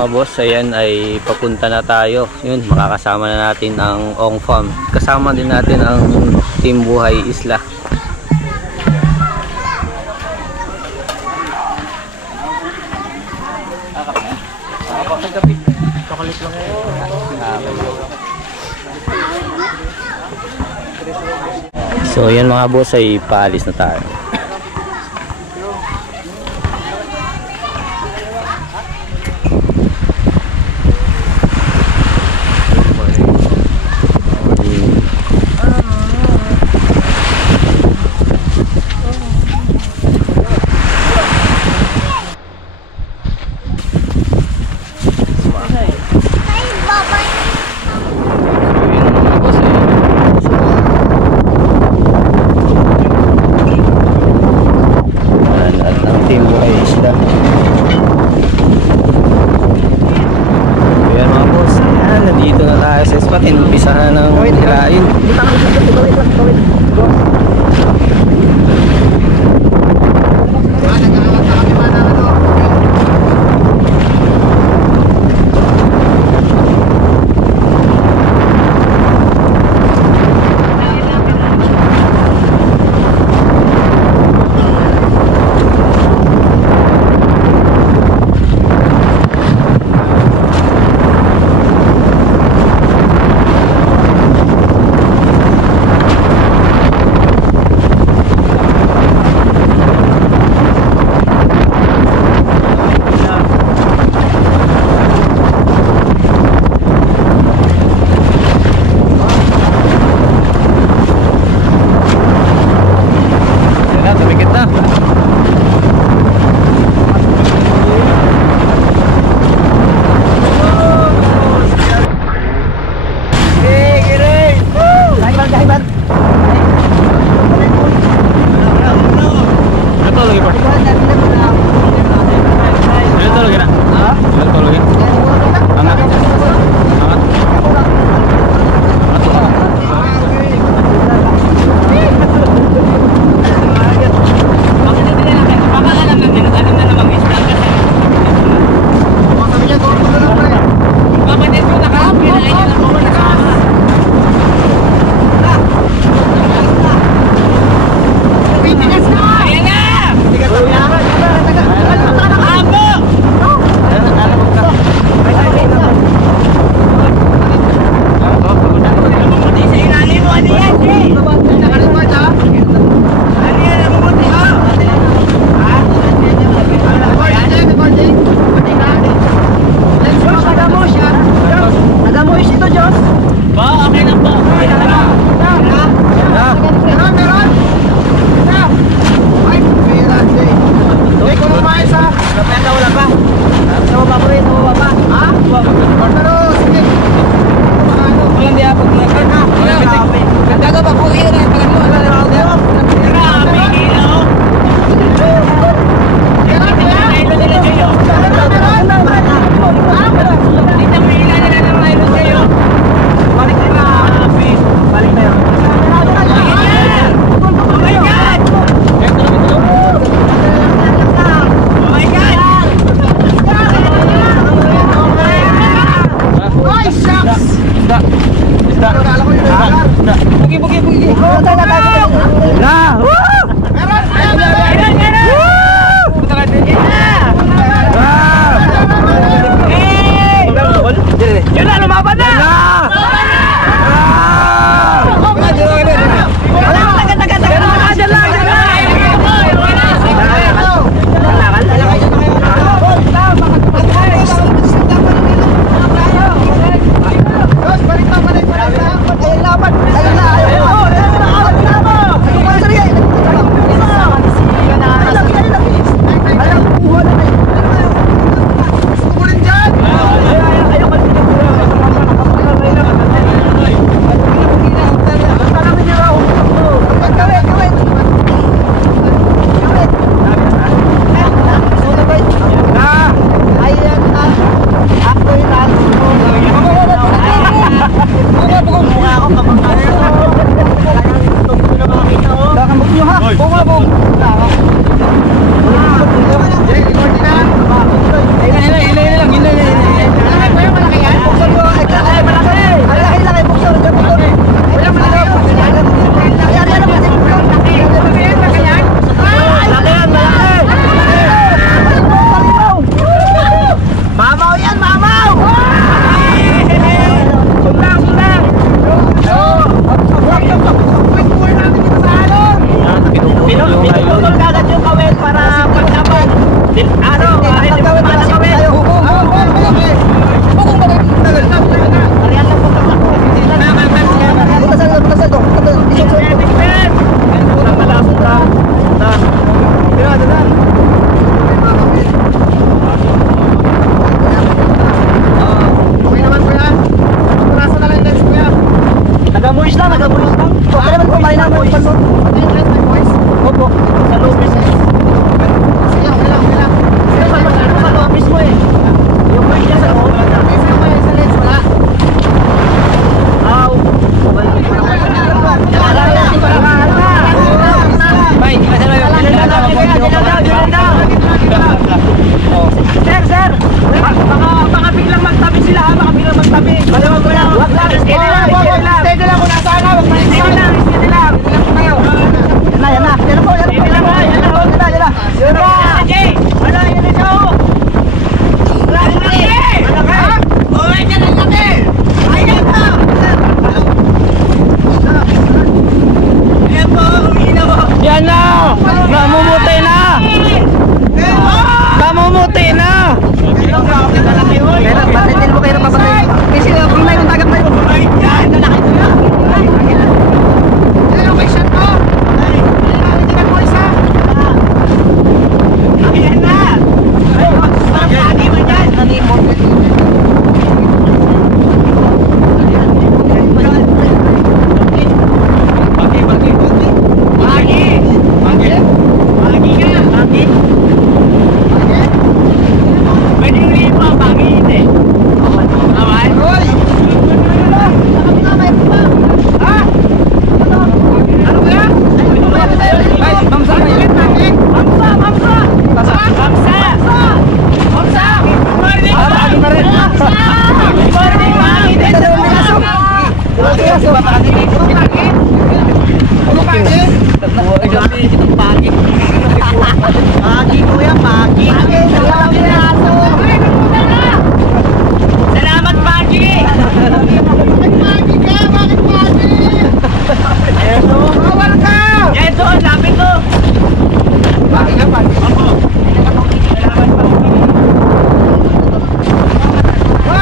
mga boss, ayan ay papunta na tayo. Yun, makakasama na natin ang Ong Farm. Kasama din natin ang Team Buhay Isla. So yan mga boss, ay paalis na tayo. Team Buhay Isla. Ayan mga boss, ayan, nandito na tayo sa spot. Inumpisahan ng hirain.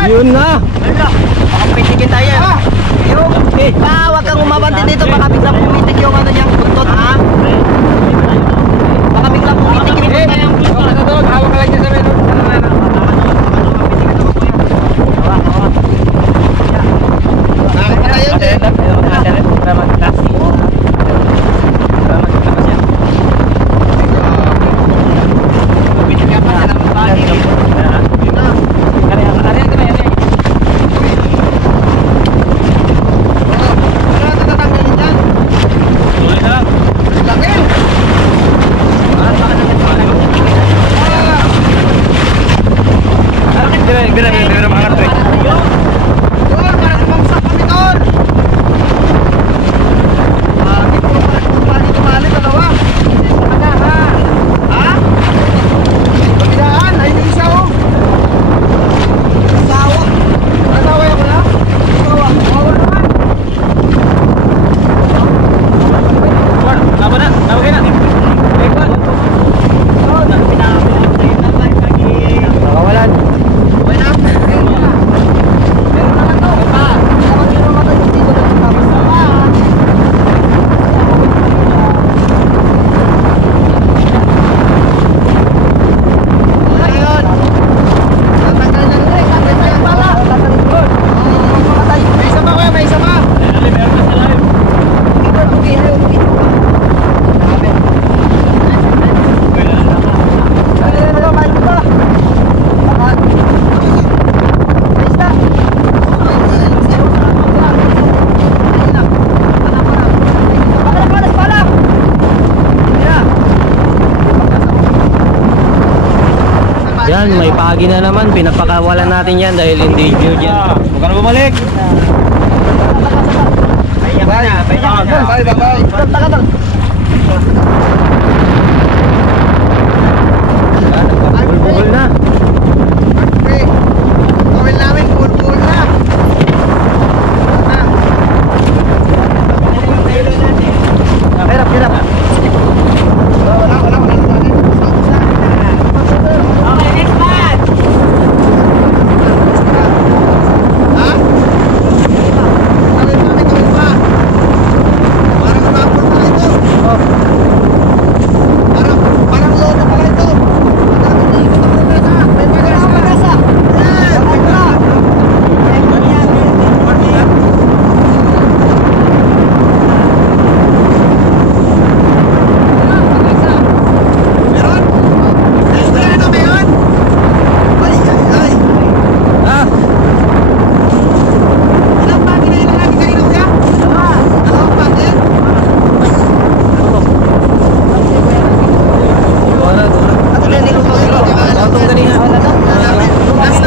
Yun na. Baka pitikin tayo. Huwag kang umabante dito. Baka biglang pumitik yung ano niyang buntot. Baka biglang pumitik yung buntot niyang buntot. Hawak ka lang dyan sa meron. Yan, may pagi na naman. Pinapakawalan natin yan dahil endangered yan. Huwag ka na bumalik. Bugol na. Gawin namin, cool na. Hirap. Wala. Okay, next man. Ha? Gawin pa. Parang umapot na ito. Parang lodo pala ito. Madami na ikot ang mesa.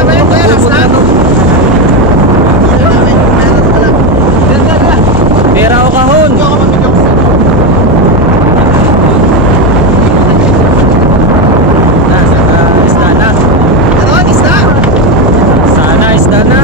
May pagkasa. Pera o kahon. Isda na.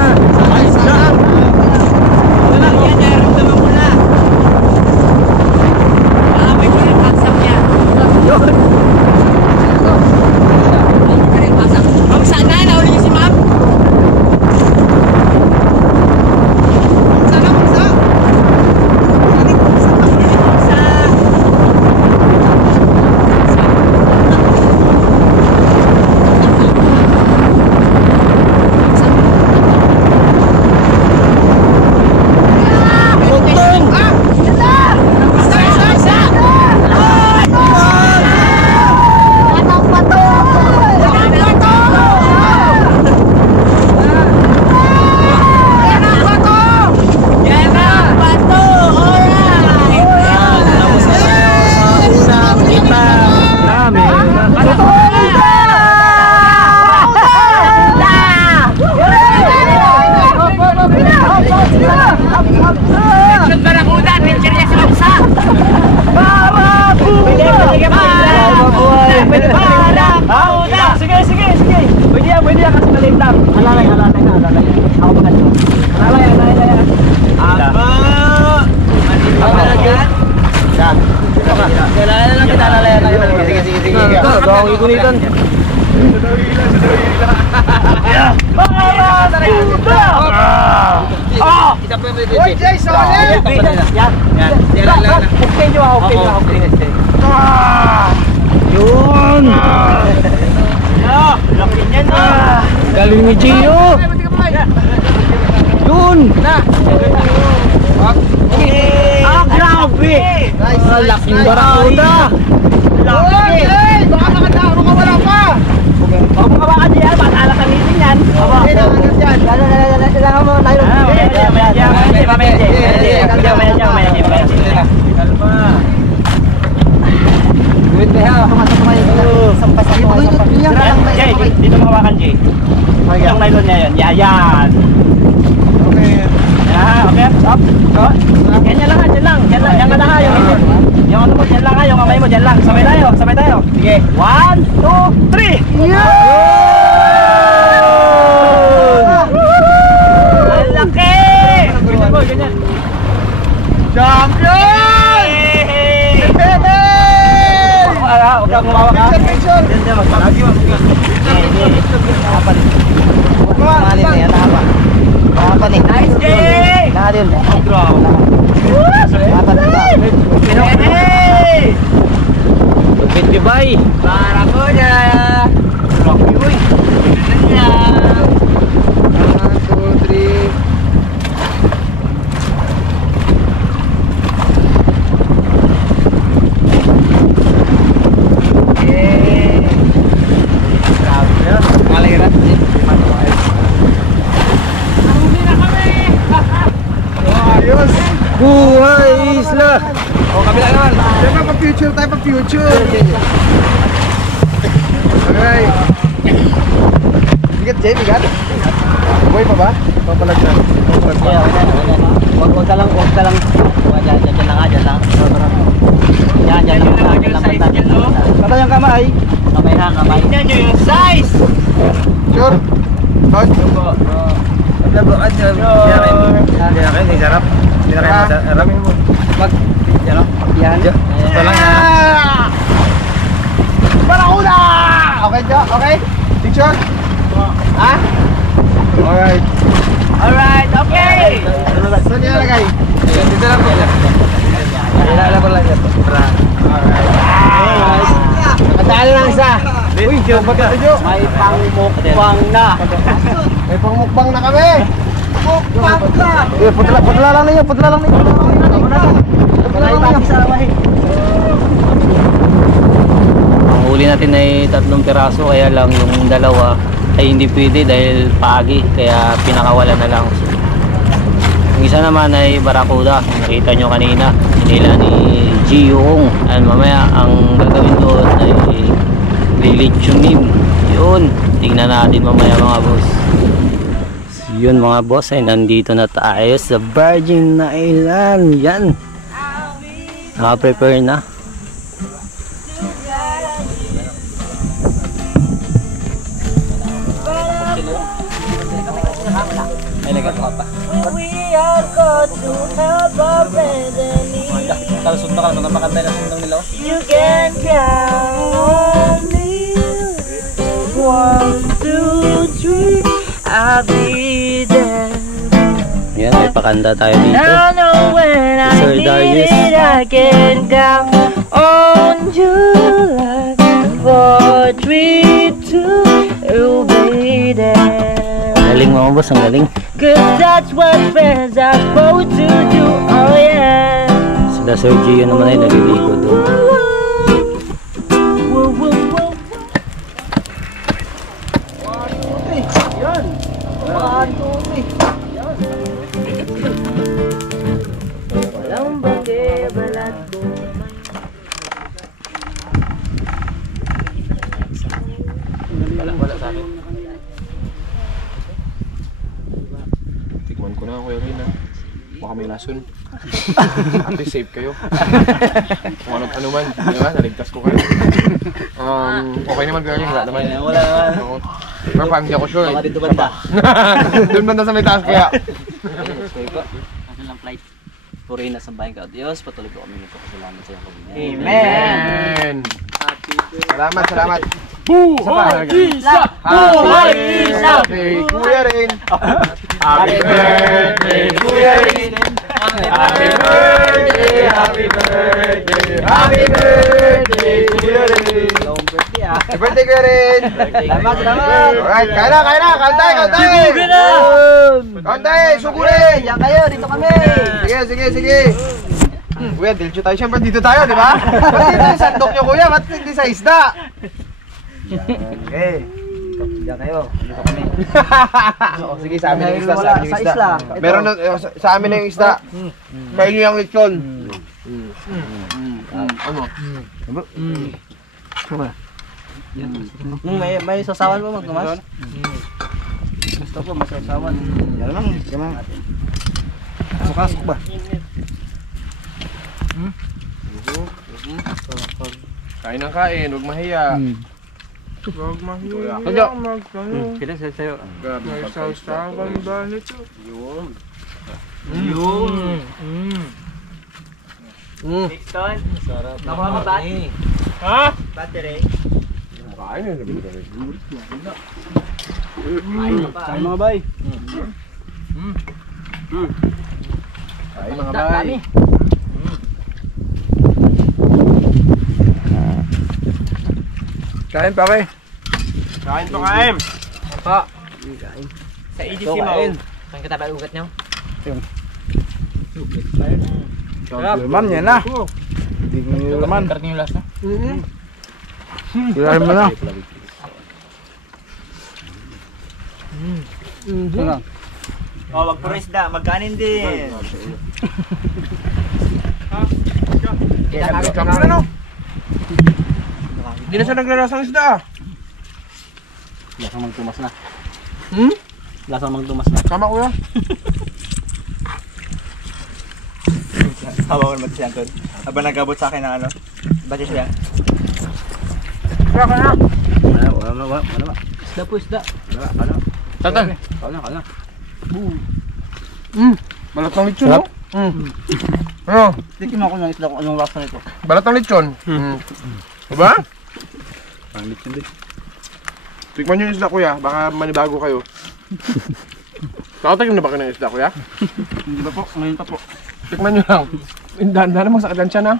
Pwede yan kasi maliit lang. Halalay. Ako pa ganito. Halalay. Aba! Yan. Kailangan lang kita halalayan tayo. Sige. Ito, bawang igunitan. Oy, Jay, solid! Yun! Laki niyan na! Galing ni Gio! Yun! Grabe! Laking barakuda! Oy, Jay! Baka makawala pa! Huwag mo kabakan diyan, matala ka meeting yan. Jay, nakagat yan. Kailangan mo tayo. Jay, dito mo kabakan, Jay. Yung nylon niya yun. Yan. Okay, stop. Yan lang, dyan lang. Yan nga na ha, yung ano mo, dyan lang ha, yung kamay mo, dyan lang. Sabay tayo. Sige. 1, 2, 3! Ang laki! Ganyan. Champion! Huwag kang umawak ha. Picture! Nice, Jay! Lupit Bibay! Barakuda! Uy! Buhay Isla! Kabila naman. Siyempre, pag-future tayo, pag-future. Okay. Bigat, Jay, bigat. Buhay pa ba? Papalag na. Huwag ka lang. Dyan lang. Patay ang kamay. Kamay. Tignan nyo yung size! Sure? Coach? Yan. Ito lang na. Barakuda! Okay, Jo? Okay? Picture? Ha? Alright. Alright, okay! Saan nilalagay? Dito lang po. Ilala ko lang yan. Alright. Matalo lang isa. Uy, Jo, baga. Jo. May pangmukbang na. May pangmukbang na kami. Mukbang na. Putla lang ninyo. Ang huli natin ay 3 piraso, kaya lang yung dalawa ay hindi pwede dahil pagi, kaya pinakawalan na lang. Yung isa naman ay barakuda, nakita nyo kanina, nila ni Gio. At mamaya ang gagawin doon ay lilitsunin. Yun, tingnan natin mamaya mga boss. Yun mga boss, ay nandito na tayo sa Virgin Island. Yan, naka-prepare na. We are called to help our friends in need. You can count on me. 1, 2, 3, I'll be there. Yan, may pakanta tayo dito. I know when I Sir need Darius. it, I can count on you. Like 4, 3, 2, you'll be there. Galing mga boss, ang galing. Cause that's what friends are supposed to do, oh yeah. Sila Sir Gio naman ay naliligo doon. Woo, woo, woo. Walang bake, balat ko. Wala sa akin. Tikman ko na, Kuya Rin, ha? Baka may lason. Ate, safe kayo. Kung ano man, di ba? Naligtas ko kayo. Okay naman, Kuya Rin, wala naman. Wala naman. Oo. Pero parang hindi ako sure. Baka dito banda. Doon banda sa may taas kaya. Ano lang flight? Purihin na sambahin ka. Diyos, patuloy po kami nagpapasalamat sa iyo. Amen. Salamat. Buhay isa! Buhay isa! Kuya rin! Happy birthday, Kuya rin! Happy birthday, happy birthday, happy birthday, Kuya rin! Happy birthday, Kuya rin! Salamat. Alright, kaya na! Kantay! Kantay! Sugurin! Yan kayo, dito kami. Sige! Kuya, dilcho tayo. Siyempre dito tayo, di ba? Ba't dito yung sandok nyo, Kuya? Ba't hindi sa isda? Okay. Yan kayo, dito kami. Sige, sa amin yung isda, sa amin yung Sa isda. isla. Meron na, sa amin na yung isda. Sa inyo yung lechon. Ano? May sasawan mo magkamas? Gusto ko masasawan. Yan lang, gamang. Pasok ba? Kain ng kain, huwag mahiya. Huwag mahiya, magtanong. Kailan sa'yo? May sausawan ba nito? Nakuha mo ba? Ha? Battery. Kain na naman. Kain mga bay. Kain mga bay. Kain pa kain. Kain pa kain. Sa EDC mo. Saan ka tabi ugat niyo? Laman yan na. Hindi mo yung laman. Karting yung last na. Kirahin mo na. Oh, wag puro isda, magkanin din. Kamu na no? Hindi na siya naglalasang isda. Lasang magtumas na. Hmm? Lasang magtumas na. Tama kuya. Hawakan mo siya doon. Habang nagabot sa akin ng ano. Ba't siya? Kaya ka na. Wala. Isda po, isda. Tatan. Kala. Balat ng lechon no? Ano? Tikim ako ng isla kung anong lasa nito. Balat ng lechon. Diba? Panglit din. Tikman nyo yung isda kuya, baka manibago kayo. Nakatikim na ba kayo ng isda kuya? Hindi ba po? Ngayon pa po. Tikman nyo lang. Dahan-dahan na masakit lang siya na.